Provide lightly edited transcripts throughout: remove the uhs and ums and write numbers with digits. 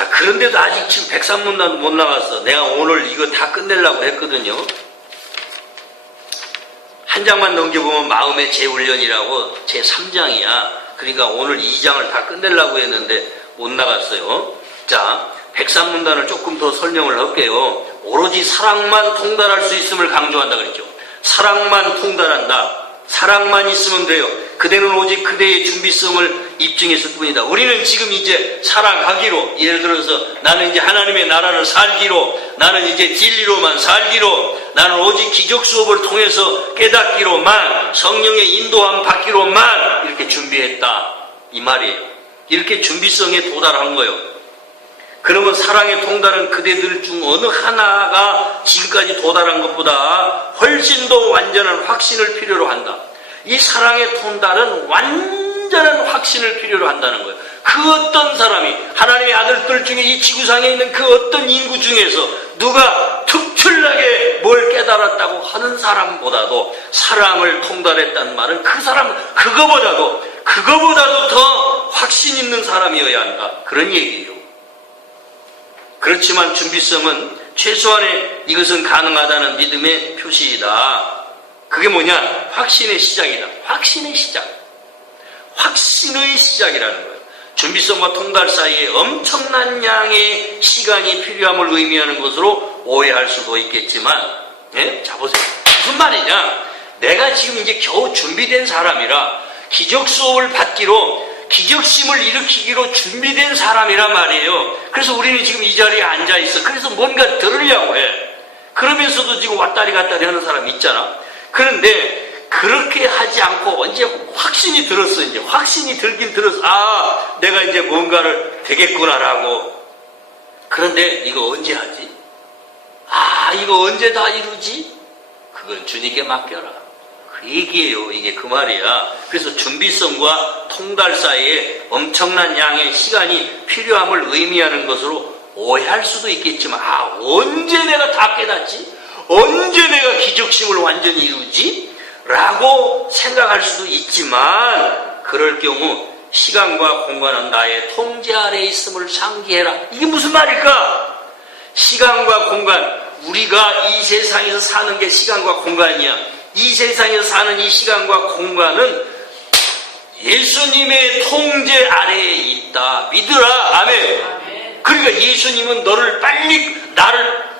자, 그런데도 아직 지금 103문단도 못 나갔어. 내가 오늘 이거 다 끝내려고 했거든요. 한 장만 넘겨보면 마음의 재훈련이라고 제3장이야. 그러니까 오늘 2장을 다 끝내려고 했는데 못 나갔어요. 자, 103문단을 조금 더 설명을 할게요. 오로지 사랑만 통달할 수 있음을 강조한다 그랬죠. 사랑만 통달한다. 사랑만 있으면 돼요. 그대는 오직 그대의 준비성을 입증했을 뿐이다. 우리는 지금 이제 살아가기로, 예를 들어서 나는 이제 하나님의 나라를 살기로, 나는 이제 진리로만 살기로, 나는 오직 기적 수업을 통해서 깨닫기로만, 성령의 인도함 받기로만 이렇게 준비했다 이 말이에요. 이렇게 준비성에 도달한 거예요. 그러면 사랑의 통달은 그대들 중 어느 하나가 지금까지 도달한 것보다 훨씬 더 완전한 확신을 필요로 한다. 이 사랑의 통달은 완전한 확신을 필요로 한다는 거예요. 그 어떤 사람이 하나님의 아들들 중에 이 지구상에 있는 그 어떤 인구 중에서 누가 특출나게 뭘 깨달았다고 하는 사람보다도 사랑을 통달했다는 말은 그 사람 그거보다도 더 확신 있는 사람이어야 한다. 그런 얘기예요. 그렇지만 준비성은 최소한의 이것은 가능하다는 믿음의 표시이다. 그게 뭐냐? 확신의 시작이다. 확신의 시작. 확신의 시작이라는 거예요. 준비성과 통달 사이에 엄청난 양의 시간이 필요함을 의미하는 것으로 오해할 수도 있겠지만, 예? 자, 보세요. 무슨 말이냐? 내가 지금 이제 겨우 준비된 사람이라 기적 수업을 받기로 기적심을 일으키기로 준비된 사람이란 말이에요. 그래서 우리는 지금 이 자리에 앉아 있어. 그래서 뭔가 들으려고 해. 그러면서도 지금 왔다리 갔다리 하는 사람이 있잖아. 그런데 그렇게 하지 않고 이제 확신이 들었어. 이제 확신이 들긴 들었어. 아, 내가 이제 뭔가를 되겠구나라고. 그런데 이거 언제 하지? 아, 이거 언제 다 이루지? 그건 주님께 맡겨라. 그 얘기예요. 이게 그 말이야. 그래서 준비성과 통달 사이에 엄청난 양의 시간이 필요함을 의미하는 것으로 오해할 수도 있겠지만, 아, 언제 내가 다 깨닫지? 언제 내가 기적심을 완전히 이루지? 라고 생각할 수도 있지만, 그럴 경우 시간과 공간은 나의 통제 아래에 있음을 상기해라. 이게 무슨 말일까? 시간과 공간, 우리가 이 세상에서 사는 게 시간과 공간이야. 이 세상에서 사는 이 시간과 공간은 예수님의 통제 아래에 있다. 믿으라. 아멘. 그러니까 예수님은 나를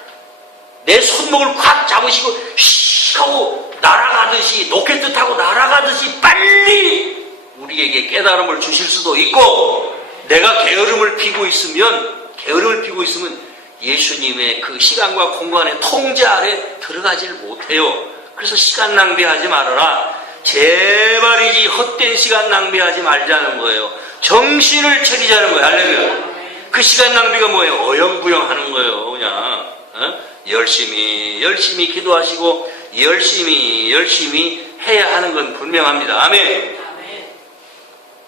내 손목을 콱 잡으시고 휘 하고 날아가듯이, 로켓 타고 날아가듯이 빨리 우리에게 깨달음을 주실 수도 있고, 내가 게으름을 피고 있으면 예수님의 그 시간과 공간의 통제 아래 들어가질 못해요. 그래서 시간 낭비하지 말아라. 제발이지 헛된 시간 낭비하지 말자는 거예요. 정신을 차리자는 거예요. 할렐루야. 그 시간 낭비가 뭐예요? 어영부영 하는 거예요. 그냥 열심히 기도하시고 열심히 해야 하는 건 분명합니다. 아멘.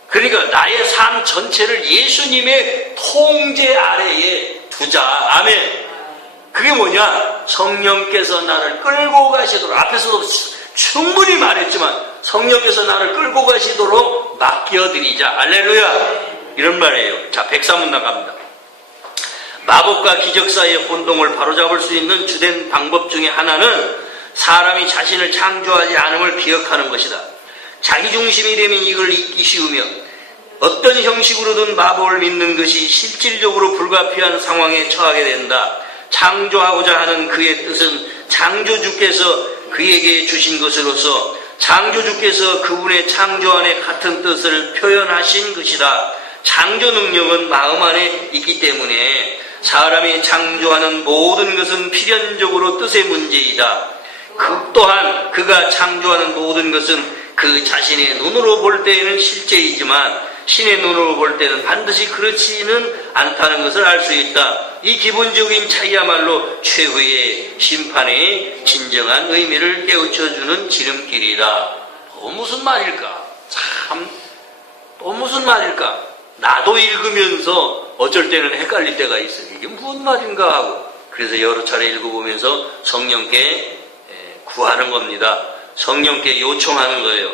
그러니까 나의 삶 전체를 예수님의 통제 아래에 두자. 아멘. 그게 뭐냐? 성령께서 나를 끌고 가시도록, 앞에서도 충분히 말했지만 성령께서 나를 끌고 가시도록 맡겨드리자. 할렐루야. 이런 말이에요. 자, 103문단 갑니다. 마법과 기적 사이의 혼동을 바로잡을 수 있는 주된 방법 중에 하나는 사람이 자신을 창조하지 않음을 기억하는 것이다. 자기중심이 되면 이걸 잊기 쉬우며 어떤 형식으로든 마법을 믿는 것이 실질적으로 불가피한 상황에 처하게 된다. 창조하고자 하는 그의 뜻은 창조주께서 그에게 주신 것으로서 창조주께서 그분의 창조 안에 같은 뜻을 표현하신 것이다. 창조 능력은 마음 안에 있기 때문에 사람이 창조하는 모든 것은 필연적으로 뜻의 문제이다. 또한 그가 창조하는 모든 것은 그 자신의 눈으로 볼 때에는 실제이지만 신의 눈으로 볼 때는 반드시 그렇지는 않다는 것을 알 수 있다. 이 기본적인 차이야말로 최후의 심판의 진정한 의미를 깨우쳐주는 지름길이다. 또 무슨 말일까? 또 무슨 말일까? 나도 읽으면서 어쩔 때는 헷갈릴 때가 있어요. 이게 무슨 말인가 하고. 그래서 여러 차례 읽어보면서 성령께 구하는 겁니다. 성령께 요청하는 거예요.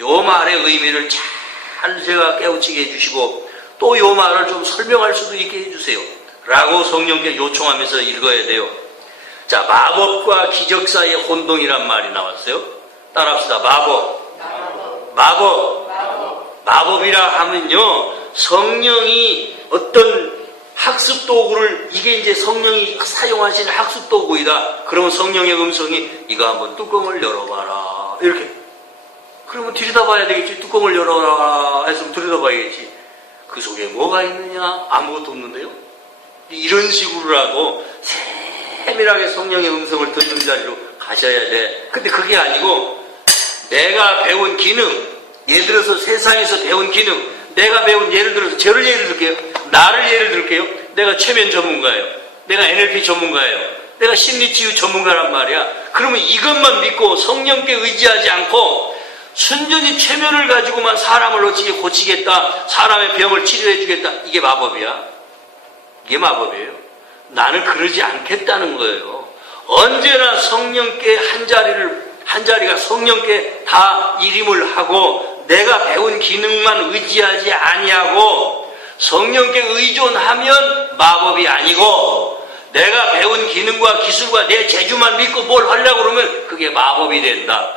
요 말의 의미를 잘 제가 깨우치게 해주시고 또 요 말을 좀 설명할 수도 있게 해주세요. 라고 성령께 요청하면서 읽어야 돼요. 자, 마법과 기적 사이의 혼동이란 말이 나왔어요. 따라합시다. 마법이라 하면요, 성령이 어떤 학습 도구를, 이게 이제 성령이 사용하시는 학습 도구이다. 그러면 성령의 음성이 이거 한번 뚜껑을 열어봐라. 이렇게. 그러면 들여다봐야 되겠지. 뚜껑을 열어라 해서 들여다봐야겠지. 그 속에 뭐가 있느냐? 아무것도 없는데요. 이런 식으로라도 세밀하게 성령의 음성을 듣는 자리로 가셔야 돼. 근데 그게 아니고 내가 배운 기능, 예를 들어서 세상에서 배운 기능, 내가 배운, 예를 들어서 저를 예를 들게요. 나를 예를 들게요. 내가 최면 전문가예요. 내가 NLP 전문가예요. 내가 심리치유 전문가란 말이야. 그러면 이것만 믿고 성령께 의지하지 않고 순전히 최면을 가지고만 사람을 어떻게 고치겠다, 사람의 병을 치료해 주겠다, 이게 마법이야. 이게 마법이에요. 나는 그러지 않겠다는 거예요. 언제나 성령께 한 자리가 성령께 다 일임을 하고 내가 배운 기능만 의지하지 아니하고 성령께 의존하면 마법이 아니고 내가 배운 기능과 기술과 내 재주만 믿고 뭘 하려고 그러면 그게 마법이 된다.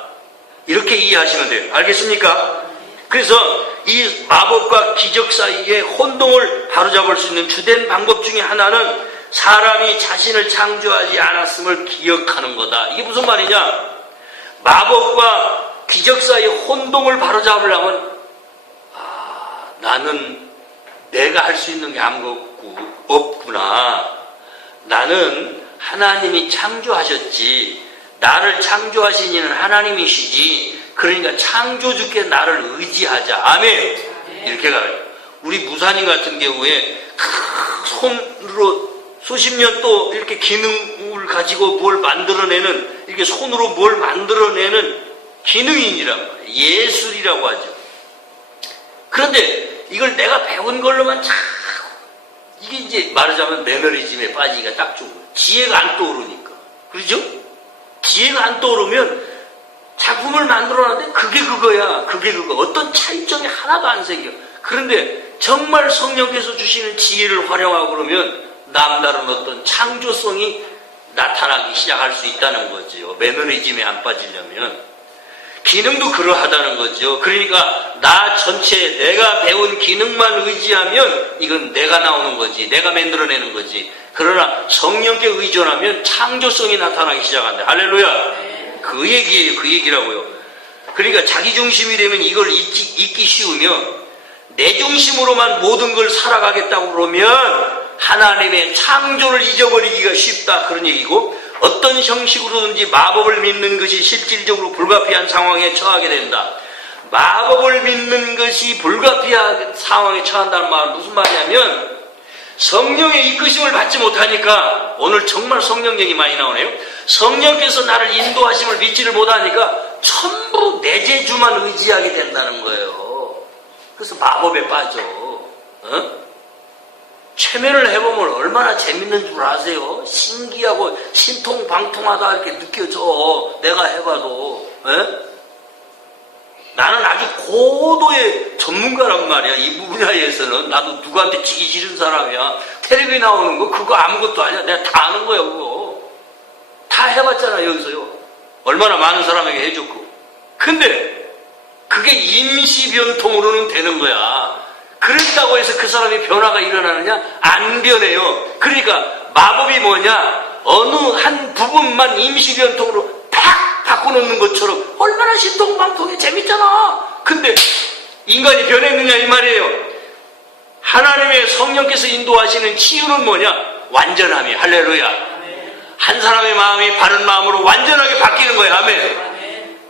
이렇게 이해하시면 돼요. 알겠습니까? 그래서 이 마법과 기적 사이의 혼동을 바로잡을 수 있는 주된 방법 중에 하나는 사람이 자신을 창조하지 않았음을 기억하는 거다. 이게 무슨 말이냐? 마법과 기적 사이의 혼동을 바로잡으려면 나는 내가 할 수 있는 게 아무것도 없구나. 나는 하나님이 창조하셨지. 나를 창조하신 이는 하나님이시지. 그러니까 창조주께 나를 의지하자. 아멘. 이렇게 가요. 우리 무사님 같은 경우에 손으로 수십 년 또 이렇게 기능을 가지고 뭘 만들어내는, 이렇게 손으로 뭘 만들어내는 기능인이란 말이에요. 예술이라고 하죠. 그런데 이걸 내가 배운 걸로만 자꾸, 이게 이제 말하자면 매너리즘에 빠지기가 딱 좋은 거예요. 지혜가 안 떠오르니까. 그러죠? 지혜가 안 떠오르면 작품을 만들어놨는데 그게 그거야. 그게 그거. 어떤 차이점이 하나도 안 생겨. 그런데 정말 성령께서 주시는 지혜를 활용하고 그러면 남다른 어떤 창조성이 나타나기 시작할 수 있다는 거죠. 매너리즘에 안 빠지려면. 기능도 그러하다는 거죠. 그러니까 나 전체 내가 배운 기능만 의지하면 이건 내가 나오는 거지. 내가 만들어내는 거지. 그러나 성령께 의존하면 창조성이 나타나기 시작한다. 할렐루야. 그 얘기예요. 그 얘기라고요. 그러니까 자기 중심이 되면 이걸 잊기 쉬우며 내 중심으로만 모든 걸 살아가겠다고 그러면 하나님의 창조를 잊어버리기가 쉽다. 그런 얘기고, 어떤 형식으로든지 마법을 믿는 것이 실질적으로 불가피한 상황에 처하게 된다. 마법을 믿는 것이 불가피한 상황에 처한다는 말은 무슨 말이냐면 성령의 이끄심을 받지 못하니까, 오늘 정말 성령 얘기 많이 나오네요. 성령께서 나를 인도하심을 믿지를 못하니까 전부 내 재주만 의지하게 된다는 거예요. 그래서 마법에 빠져. 최면을 해보면 얼마나 재밌는 줄 아세요? 신기하고 신통방통하다 이렇게 느껴져. 내가 해봐도. 나는 아주 고도의 전문가란 말이야. 이 분야에서는. 나도 누구한테 지기 싫은 사람이야. 텔레비 나오는 거 그거 아무것도 아니야. 내가 다 아는 거야 그거. 다 해봤잖아 여기서요. 얼마나 많은 사람에게 해줬고. 근데 그게 임시변통으로는 되는 거야. 그랬다고 해서 그 사람이 변화가 일어나느냐? 안 변해요. 그러니까 마법이 뭐냐? 어느 한 부분만 임시변통으로 팍 바꿔놓는 것처럼 얼마나 신통방통해 재밌잖아. 근데 인간이 변했느냐 이 말이에요. 하나님의 성령께서 인도하시는 치유는 뭐냐? 완전함이. 할렐루야. 한 사람의 마음이 바른 마음으로 완전하게 바뀌는 거야. 아멘.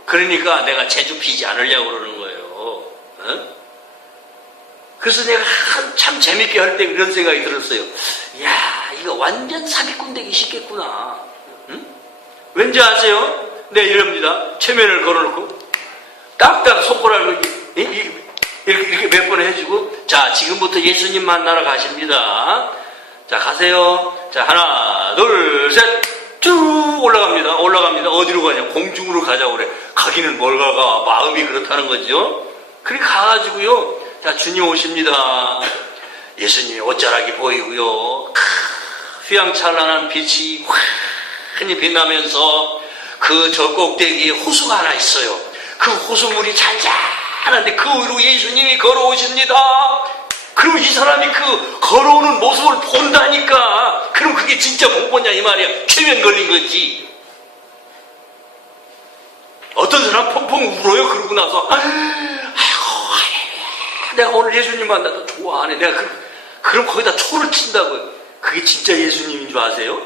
그러니까 내가 재주 피지 않으려고 그러는 거예요. 그래서 내가 한참 재밌게 할 때 이런 생각이 들었어요. 이야, 이거 완전 사기꾼 되기 쉽겠구나. 왠지 아세요? 네, 이럽니다. 최면을 걸어놓고 딱딱 손가락을 이렇게 몇 번 해주고, 자, 지금부터 예수님 만나러 가십니다. 자, 가세요. 자, 하나, 둘, 셋. 쭉 올라갑니다. 어디로 가냐? 공중으로 가자고 그래. 가기는 뭘 가가. 마음이 그렇다는 거죠. 그렇게 가가지고요. 자, 주님 오십니다. 예수님이 옷자락이 보이고요. 휘황찬란한 빛이 환히 빛나면서 그 저 꼭대기에 호수가 하나 있어요. 그 호수물이 잔잔한데 그 위로 예수님이 걸어오십니다. 그럼 이 사람이 그 걸어오는 모습을 본다니까. 그럼 그게 진짜 본 거냐 이 말이야. 최면 걸린 거지. 어떤 사람 펑펑 울어요. 그러고 나서 아이고 내가 오늘 예수님 만나서 좋아하네. 내가 그럼 거기다 초를 친다고요. 그게 진짜 예수님인 줄 아세요?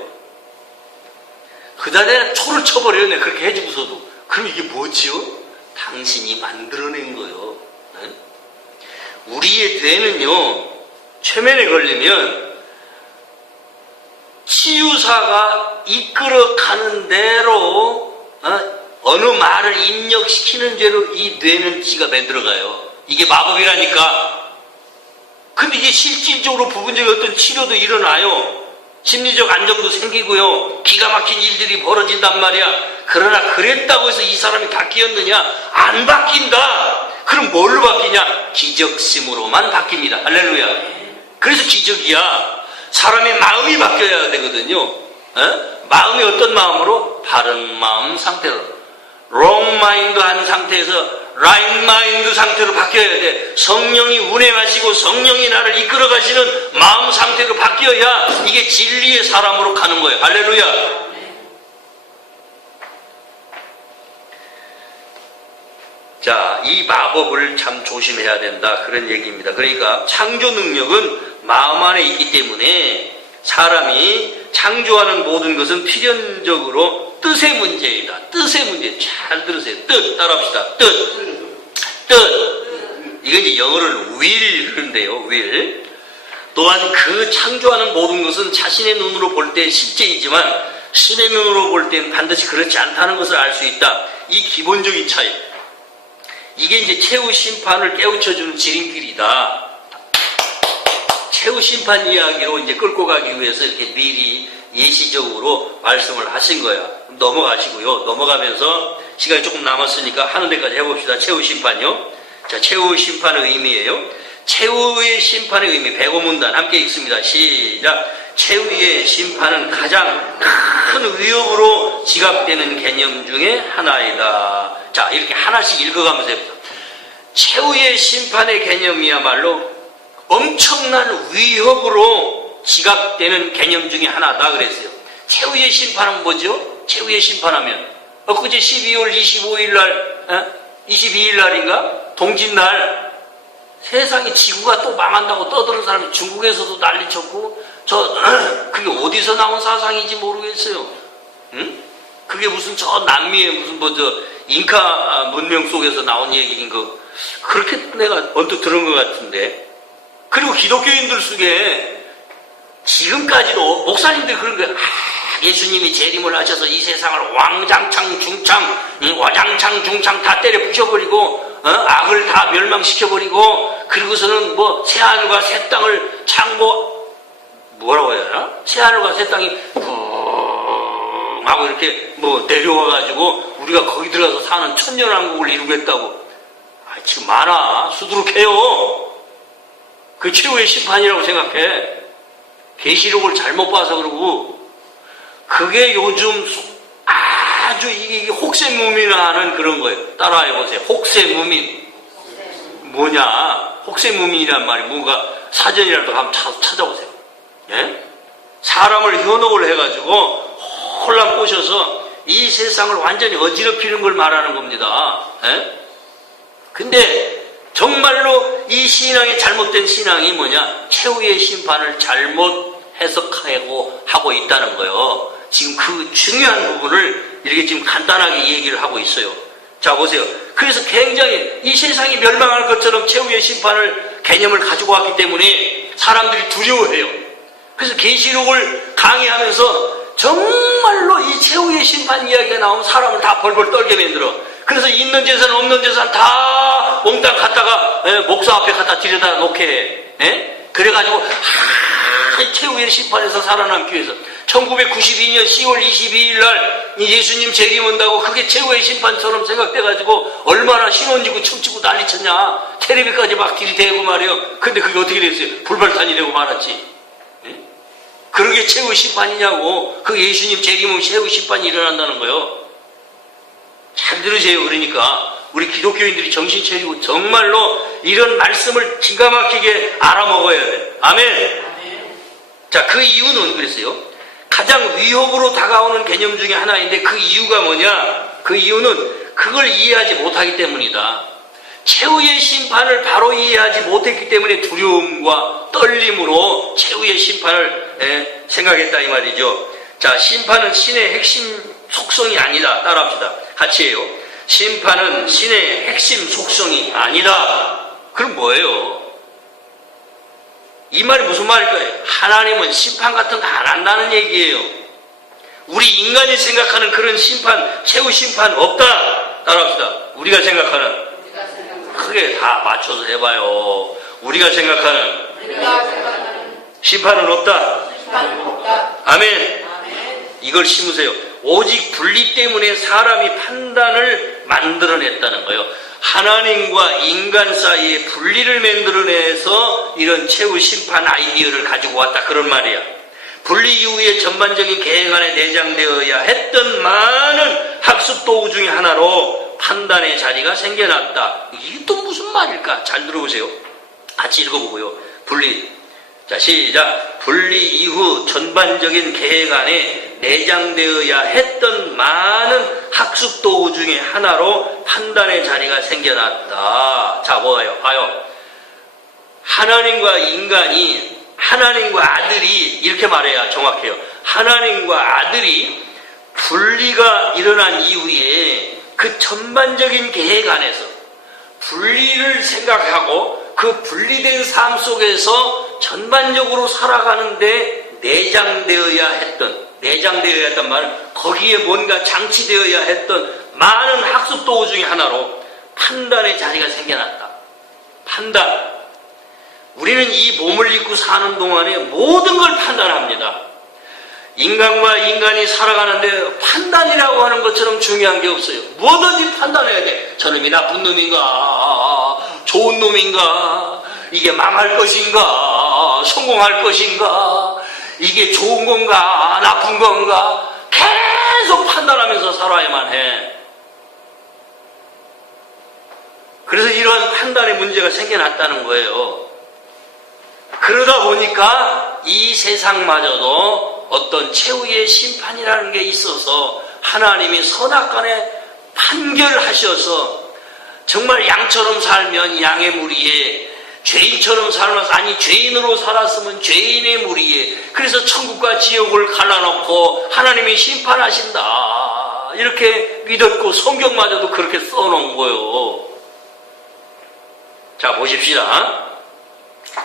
그다 내가 초를 쳐버려요. 내가 그렇게 해주고서도. 그럼 이게 뭐지요? 당신이 만들어낸 거예요. 네? 우리의 뇌는요, 최면에 걸리면 치유사가 이끌어가는 대로 어느 말을 입력시키는 대로 이 뇌는 지갑에 들어가요. 이게 마법이라니까. 근데 이게 실질적으로 부분적인 어떤 치료도 일어나요. 심리적 안정도 생기고요. 기가 막힌 일들이 벌어진단 말이야. 그러나 그랬다고 해서 이 사람이 바뀌었느냐? 안 바뀐다. 그럼 뭘로 바뀌냐? 기적심으로만 바뀝니다. 할렐루야. 그래서 기적이야. 사람의 마음이 바뀌어야 되거든요. 마음이 어떤 마음으로? 바른 마음 상태로. 롱 마인드 한 상태에서 라인 마인드 상태로 바뀌어야 돼. 성령이 운행하시고 성령이 나를 이끌어 가시는 마음 상태로 바뀌어야 이게 진리의 사람으로 가는 거예요. 할렐루야. 자, 이 마법을 참 조심해야 된다. 그런 얘기입니다. 그러니까 창조 능력은 마음 안에 있기 때문에 사람이 창조하는 모든 것은 필연적으로 뜻의 문제이다. 뜻의 문제. 잘 들으세요. 뜻. 따라합시다. 뜻. 이건 이제 영어를 will 그런데요. will. 또한 그 창조하는 모든 것은 자신의 눈으로 볼 때 실제이지만 신의 눈으로 볼 때는 반드시 그렇지 않다는 것을 알 수 있다. 이 기본적인 차이. 이게 이제 최후 심판을 깨우쳐주는 지름길이다. 최후 심판 이야기로 이제 끌고 가기 위해서 이렇게 미리 예시적으로 말씀을 하신 거야. 넘어가시고요. 넘어가면서 시간이 조금 남았으니까 하는 데까지 해봅시다. 최후 심판요. 자, 최후 심판의 의미예요. 최후의 심판의 의미, 백오문단 함께 읽습니다. 시작. 최후의 심판은 가장 큰 위협으로 지각되는 개념 중에 하나이다. 자, 이렇게 하나씩 읽어가면서 해봅시다. 최후의 심판의 개념이야말로 엄청난 위협으로 지각되는 개념 중에 하나다 그랬어요. 최후의 심판은 뭐죠? 최후의 심판하면 엊그제 12월 25일 날 22일 날인가? 동짓날 세상에 지구가 또 망한다고 떠드는 사람이 중국에서도 난리쳤고 그게 어디서 나온 사상인지 모르겠어요. 응? 그게 무슨 저 남미의 무슨 잉카 문명 속에서 나온 얘기인 거 그렇게 내가 언뜻 들은 것 같은데. 그리고 기독교인들 속에 지금까지도 목사님들이 그런 거예요. 예수님이 재림을 하셔서 이 세상을 왕장창 중창 와장창 중창 다 때려 부셔버리고 악을 다 멸망시켜버리고 그리고서는 새하늘과 새 땅을 창고 뭐라고 해야 하나? 새하늘과 새 땅이 붕 하고 이렇게 내려와가지고 우리가 거기 들어가서 사는 천년왕국을 이루겠다고. 지금 많아. 수두룩해요. 그 최후의 심판이라고 생각해. 계시록을 잘못 봐서 그러고. 그게 요즘 아주 이게 혹세무민하는 그런 거예요. 따라해보세요. 혹세무민. 뭐냐? 혹세무민이란 말이 뭔가 사전이라도 한번 찾아보세요. 예? 사람을 현혹을 해가지고 혼란 꼬셔서 이 세상을 완전히 어지럽히는 걸 말하는 겁니다. 예? 근데 정말로 이 신앙이 잘못된 신앙이 뭐냐? 최후의 심판을 잘못 해석하고 하고 있다는 거예요. 지금 그 중요한 부분을 이렇게 지금 간단하게 얘기를 하고 있어요. 자, 보세요. 그래서 굉장히 이 세상이 멸망할 것처럼 최후의 심판을 개념을 가지고 왔기 때문에 사람들이 두려워해요. 그래서 계시록을 강의하면서 정말로 이 최후의 심판 이야기가 나오면 사람을 다 벌벌 떨게 만들어. 그래서 있는 재산 없는 재산 다 몽땅 갖다가 목사 앞에 갖다 들여다 놓게 해. 그래가지고 최후의 심판에서 살아남기 위해서 1992년 10월 22일 날 예수님 재림 온다고 그게 최후의 심판처럼 생각돼가지고 얼마나 신혼지고 춤추고 난리쳤냐. 텔레비까지 막 들이대고 말이에요. 근데 그게 어떻게 됐어요? 불발탄이 되고 말았지. 그러게 최후 심판이냐고. 그 예수님 재림은 최후 심판이 일어난다는 거예요. 잘 들으세요. 그러니까 우리 기독교인들이 정신 차리고 정말로 이런 말씀을 기가 막히게 알아먹어야 돼. 아멘. 자, 그 이유는 그랬어요. 가장 위협으로 다가오는 개념 중에 하나인데 그 이유가 뭐냐? 그 이유는 그걸 이해하지 못하기 때문이다. 최후의 심판을 바로 이해하지 못했기 때문에 두려움과 떨림으로 최후의 심판을 생각했다 이 말이죠. 자, 심판은 신의 핵심 속성이 아니다. 따라합시다. 같이 해요. 심판은 신의 핵심 속성이 아니다. 그럼 뭐예요? 이 말이 무슨 말일까요? 하나님은 심판 같은 거 안 한다는 얘기예요. 우리 인간이 생각하는 그런 심판, 최후 심판 없다. 따라합시다. 우리가 생각하는 크게 다 맞춰서 해봐요. 우리가 생각하는 심판은 없다. 아멘. 이걸 심으세요. 오직 분리 때문에 사람이 판단을 만들어냈다는 거예요. 하나님과 인간 사이에 분리를 만들어내서 이런 최후 심판 아이디어를 가지고 왔다. 그런 말이야. 분리 이후에 전반적인 계획 안에 내장되어야 했던 많은 학습 도구 중에 하나로 판단의 자리가 생겨났다. 이게 또 무슨 말일까? 잘 들어보세요. 같이 읽어보고요. 분리. 자, 시작. 분리 이후 전반적인 계획 안에 내장되어야 했던 많은 학습 도구 중에 하나로 판단의 자리가 생겨났다. 자, 뭐예요? 봐요. 하나님과 인간이, 하나님과 아들이, 이렇게 말해야 정확해요. 하나님과 아들이 분리가 일어난 이후에 그 전반적인 계획 안에서 분리를 생각하고 그 분리된 삶 속에서 전반적으로 살아가는데 내장되어야 했던 말은 거기에 뭔가 장치되어야 했던 많은 학습 도구 중에 하나로 판단의 자리가 생겨났다. 판단. 우리는 이 몸을 입고 사는 동안에 모든 걸 판단합니다. 인간과 인간이 살아가는데 판단이라고 하는 것처럼 중요한 게 없어요. 뭐든지 판단해야 돼. 저놈이 나쁜 놈인가, 좋은 놈인가, 이게 망할 것인가, 성공할 것인가, 이게 좋은 건가, 나쁜 건가, 계속 판단하면서 살아야만 해. 그래서 이러한 판단의 문제가 생겨났다는 거예요. 그러다 보니까 이 세상마저도 어떤 최후의 심판이라는 게 있어서 하나님이 선악간에 판결하셔서 정말 양처럼 살면 양의 무리에, 죄인처럼 살면서, 아니 죄인으로 살았으면 죄인의 무리에, 그래서 천국과 지옥을 갈라놓고 하나님이 심판하신다 이렇게 믿었고 성경마저도 그렇게 써놓은 거예요. 자, 보십시다.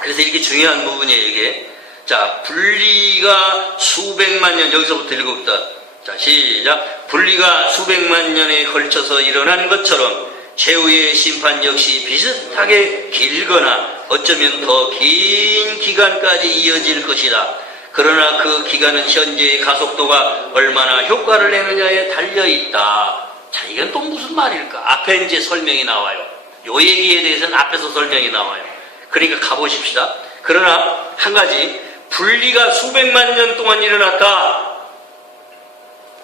그래서 이게 중요한 부분이에요. 이게, 자, 분리가 수백만 년, 여기서부터 읽어봅시다. 자, 시작. 분리가 수백만 년에 걸쳐서 일어난 것처럼 최후의 심판 역시 비슷하게 길거나 어쩌면 더 긴 기간까지 이어질 것이다. 그러나 그 기간은 현재의 가속도가 얼마나 효과를 내느냐에 달려있다. 자, 이건 또 무슨 말일까? 앞에 이제 설명이 나와요. 요 얘기에 대해서는 앞에서 설명이 나와요. 그러니까 가보십시다. 그러나 한 가지, 분리가 수백만 년 동안 일어났다.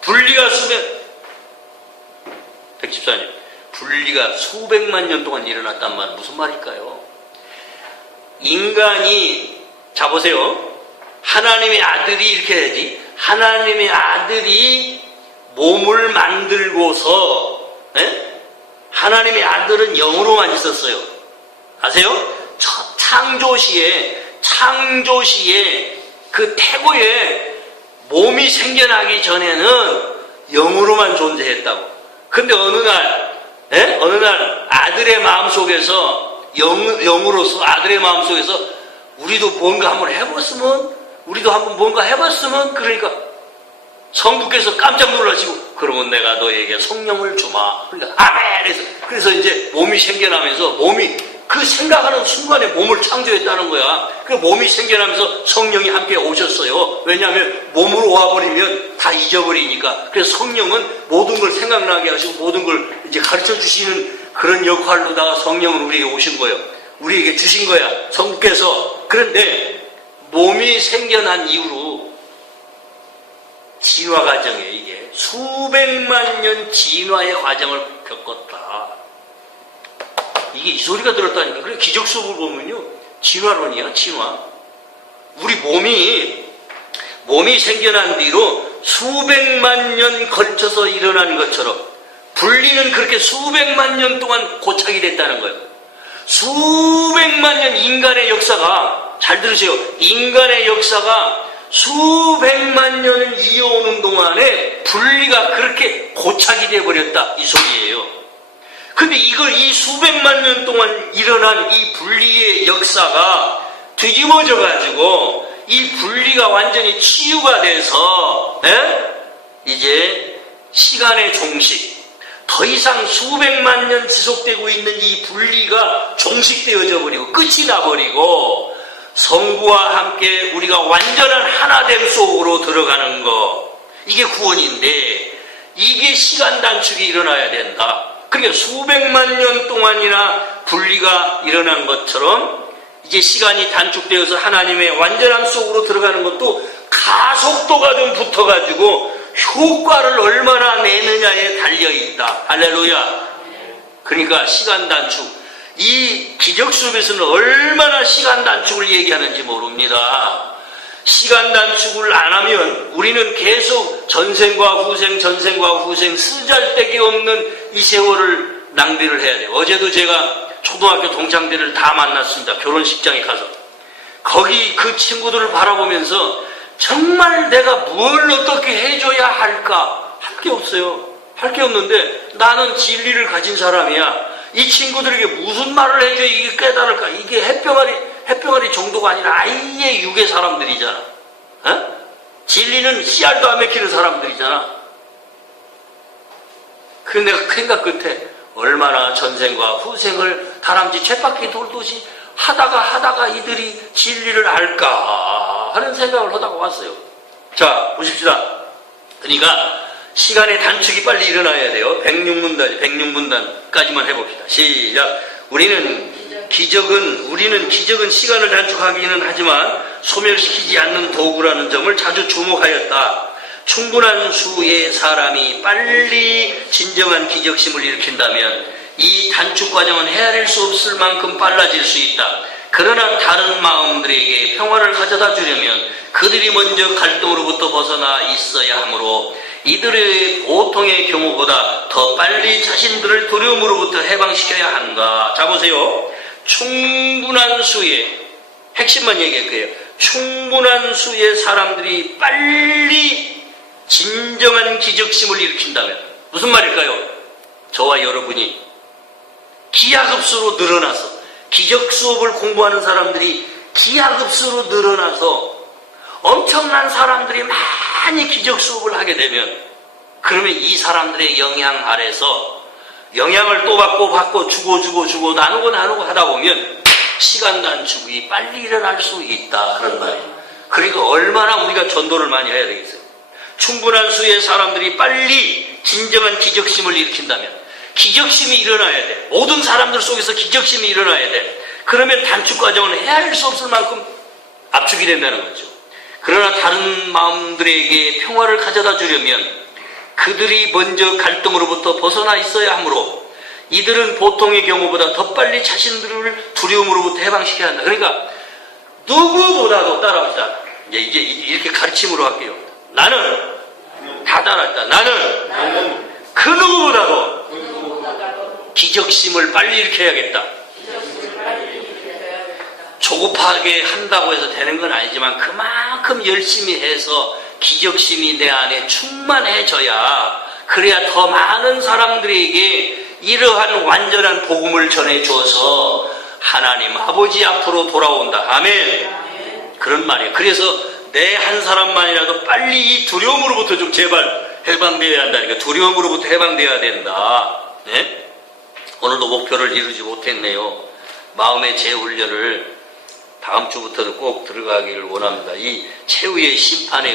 분리가 백집사님, 분리가 수백만 년 동안 일어났단 말은 무슨 말일까요? 인간이, 자 보세요. 하나님의 아들이, 이렇게 해야지. 하나님의 아들이 몸을 만들고서, 하나님의 아들은 영으로만 있었어요. 아세요? 창조시에 그 태고에 몸이 생겨나기 전에는 영으로만 존재했다고. 근데 어느 날 아들의 마음속에서 영으로서 아들의 마음속에서 우리도 뭔가 한번 해봤으면, 그러니까 성부께서 깜짝 놀라시고, 그러면 내가 너에게 성령을 주마. 그러니까 아멘. 그래서 이제 몸이 생겨나면서 그 생각하는 순간에 몸을 창조했다는 거야. 그 몸이 생겨나면서 성령이 함께 오셨어요. 왜냐하면 몸으로 와버리면 다 잊어버리니까. 그래서 성령은 모든 걸 생각나게 하시고 모든 걸 이제 가르쳐 주시는 그런 역할로다가 성령은 우리에게 오신 거예요. 우리에게 주신 거야, 성부께서. 그런데 몸이 생겨난 이후로 진화 과정이에요. 이게 수백만 년 진화의 과정을 겪었다. 이게 이 소리가 들었다니까. 그래 기적 수업을 보면요, 진화론이야, 진화. 우리 몸이 생겨난 뒤로 수백만 년 걸쳐서 일어난 것처럼 분리는 그렇게 수백만 년 동안 고착이 됐다는 거예요. 수백만 년 인간의 역사가, 잘 들으세요, 인간의 역사가 수백만 년을 이어오는 동안에 분리가 그렇게 고착이 되어버렸다, 이 소리예요. 근데 이걸 이 수백만 년 동안 일어난 이 분리의 역사가 뒤집어져 가지고 이 분리가 완전히 치유가 돼서 이제 시간의 종식, 더 이상 수백만 년 지속되고 있는 이 분리가 종식되어져 버리고 끝이 나버리고 성부와 함께 우리가 완전한 하나됨 속으로 들어가는 거, 이게 구원인데 이게 시간 단축이 일어나야 된다. 그러니까 수백만 년 동안이나 분리가 일어난 것처럼 이제 시간이 단축되어서 하나님의 완전함 속으로 들어가는 것도 가속도가 좀 붙어가지고 효과를 얼마나 내느냐에 달려있다. 할렐루야. 그러니까 시간 단축, 이 기적 수업에서는 얼마나 시간 단축을 얘기하는지 모릅니다. 시간 단축을 안 하면 우리는 계속 전생과 후생 쓰잘데기 없는 이 세월을 낭비를 해야 돼요. 어제도 제가 초등학교 동창들을 다 만났습니다. 결혼식장에 가서. 거기 그 친구들을 바라보면서 정말 내가 뭘 어떻게 해줘야 할까? 할 게 없어요. 할 게 없는데 나는 진리를 가진 사람이야. 이 친구들에게 무슨 말을 해줘야 이게 깨달을까? 이게 햇병아리 정도가 아니라 아예 육의 사람들이잖아. 진리는 씨알도 안 맥히는 사람들이잖아. 그래서 내가 생각 끝에 얼마나 전생과 후생을 다람쥐 쳇바퀴 돌듯이 하다가 이들이 진리를 알까 하는 생각을 하다가 왔어요. 자, 보십시다. 그러니까 시간의 단축이 빨리 일어나야 돼요. 106문단까지만 해봅시다. 시작. 우리는 기적은 시간을 단축하기는 하지만 소멸시키지 않는 도구라는 점을 자주 주목하였다. 충분한 수의 사람이 빨리 진정한 기적심을 일으킨다면 이 단축 과정은 헤아릴 수 없을 만큼 빨라질 수 있다. 그러나 다른 마음들에게 평화를 가져다 주려면 그들이 먼저 갈등으로부터 벗어나 있어야 하므로 이들의 보통의 경우보다 더 빨리 자신들을 두려움으로부터 해방시켜야 한다. 자, 보세요. 충분한 수의, 핵심만 얘기할 거예요. 충분한 수의 사람들이 빨리 진정한 기적심을 일으킨다면 무슨 말일까요? 저와 여러분이 기하급수로 늘어나서, 기적 수업을 공부하는 사람들이 기하급수로 늘어나서 엄청난 사람들이 많이 기적 수업을 하게 되면, 그러면 이 사람들의 영향 아래서 영향을 또 받고 주고 나누고 하다 보면 시간 단축이 빨리 일어날 수 있다 하는 말이에요. 그러니까 얼마나 우리가 전도를 많이 해야 되겠어요. 충분한 수의 사람들이 빨리 진정한 기적심을 일으킨다면 기적심이 일어나야 돼. 모든 사람들 속에서 기적심이 일어나야 돼. 그러면 단축 과정은 헤아릴 수 없을 만큼 압축이 된다는 거죠. 그러나 다른 마음들에게 평화를 가져다 주려면 그들이 먼저 갈등으로부터 벗어나 있어야 하므로 이들은 보통의 경우보다 더 빨리 자신들을 두려움으로부터 해방시켜야 한다. 그러니까 누구보다도, 따라합시다. 이제 이렇게 가르침으로 할게요. 나는 다 따라했다. 나는 그 누구보다도 기적심을 빨리 일으켜야겠다. 조급하게 한다고 해서 되는 건 아니지만 그만큼 열심히 해서 기적심이 내 안에 충만해져야, 그래야 더 많은 사람들에게 이러한 완전한 복음을 전해줘서 하나님 아버지 앞으로 돌아온다. 아멘. 그런 말이에요. 그래서 내 한 사람만이라도 빨리 이 두려움으로부터 좀 제발 해방되어야 한다니까. 두려움으로부터 해방되어야 된다. 네? 오늘도 목표를 이루지 못했네요. 마음의 재훈련을 다음 주부터는 꼭 들어가기를 원합니다. 이 최후의 심판의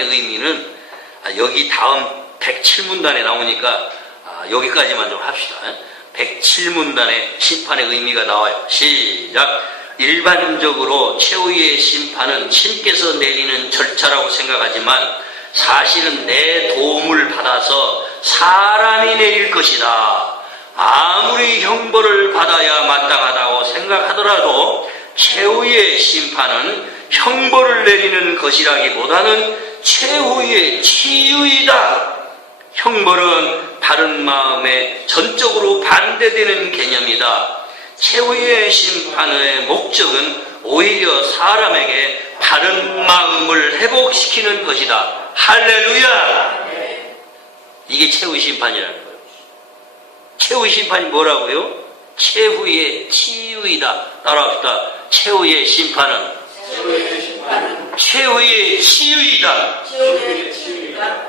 의미는 여기 다음 107문단에 나오니까 여기까지만 좀 합시다. 107문단에 심판의 의미가 나와요. 시작. 일반적으로 최후의 심판은 신께서 내리는 절차라고 생각하지만 사실은 내 도움을 받아서 사람이 내릴 것이다. 아무리 형벌을 받아야 마땅하다고 생각하더라도 최후의 심판은 형벌을 내리는 것이라기보다는 최후의 치유이다. 형벌은 바른 마음에 전적으로 반대되는 개념이다. 최후의 심판의 목적은 오히려 사람에게 바른 마음을 회복시키는 것이다. 할렐루야! 이게 최후의 심판이라는 거예요. 최후의 심판이 뭐라고요? 최후의 치유이다. 따라합시다. 최후의 심판은 최후의 치유이다.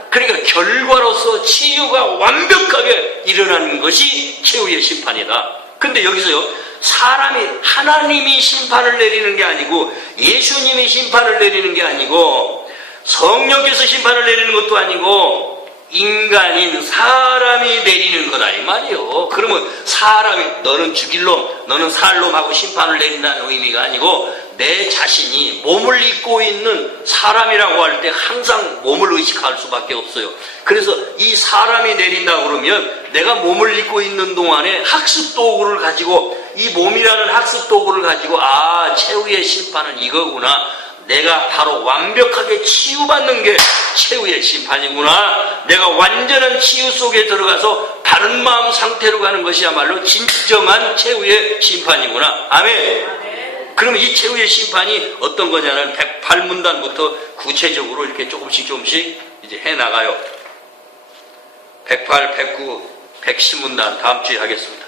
그러니까 결과로서 치유가 완벽하게 일어나는 것이 최후의 심판이다. 근데 여기서요, 사람이, 하나님이 심판을 내리는 게 아니고 예수님이 심판을 내리는 게 아니고 성령께서 심판을 내리는 것도 아니고 인간인 사람이 내리는 거다 이 말이에요. 그러면 사람이 너는 죽일 놈, 너는 살 놈하고 심판을 내린다는 의미가 아니고 내 자신이 몸을 입고 있는 사람이라고 할 때 항상 몸을 의식할 수밖에 없어요. 그래서 이 사람이 내린다 그러면 내가 몸을 입고 있는 동안에 학습 도구를 가지고, 이 몸이라는 학습 도구를 가지고 최후의 심판은 이거구나, 내가 바로 완벽하게 치유받는 게 최후의 심판이구나, 내가 완전한 치유 속에 들어가서 바른 마음 상태로 가는 것이야말로 진정한 최후의 심판이구나. 아멘. 그럼 이 최후의 심판이 어떤 거냐는 108문단부터 구체적으로 이렇게 조금씩 이제 해나가요. 108, 109, 110문단 다음 주에 하겠습니다.